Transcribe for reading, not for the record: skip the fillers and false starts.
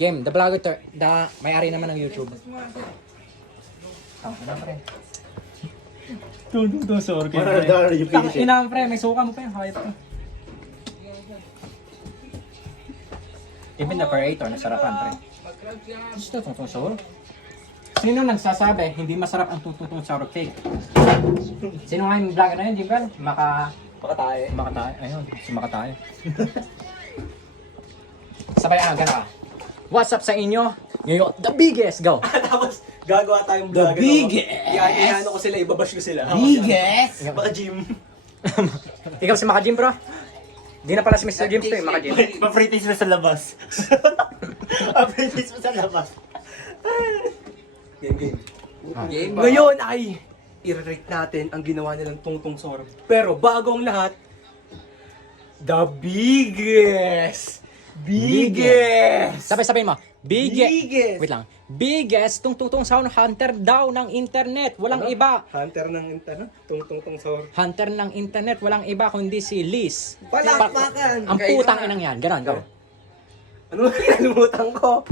Game, the vlogger, may-ari naman ng YouTube. Ano pre? Sorry. Ina pre, may suka mo pa yung hype ko. Even the operator, nasarapan pre. Gusto itong sour? Sino nagsasabi, hindi masarap ang tututong sour cake? Sino nga yung vlogger na yun, Jibel? Makatayo. Makatayo. Ayun, si Makatayo. Sabay gana. What's up sa inyo? Ngayon, the biggest, go! Tapos, gagawa tayong The vlog. biggest! Iano ko sila, ibabash ko sila. Biggest! Baka gym. Ikaw si Maka Jim, bro? Di na pala si Mr. James to yung Maka Jim. Pa-practice mo sa labas. Pa-practice mo sa labas. Game. Ngayon ay i-rate natin ang ginawa nilang Tungtong Sorb. Pero bago ang lahat, the biggest! Sabay-sabay mo. Biggest! Wait lang. Biggest tungtungtong sound hunter daw ng internet. Walang iba. Hunter ng Tungtong Sorb. Hunter ng internet. Walang iba kundi si Liz. Palakpakan! Ang putang inang yan. Ganon, go. Ano na kinalimutan ko?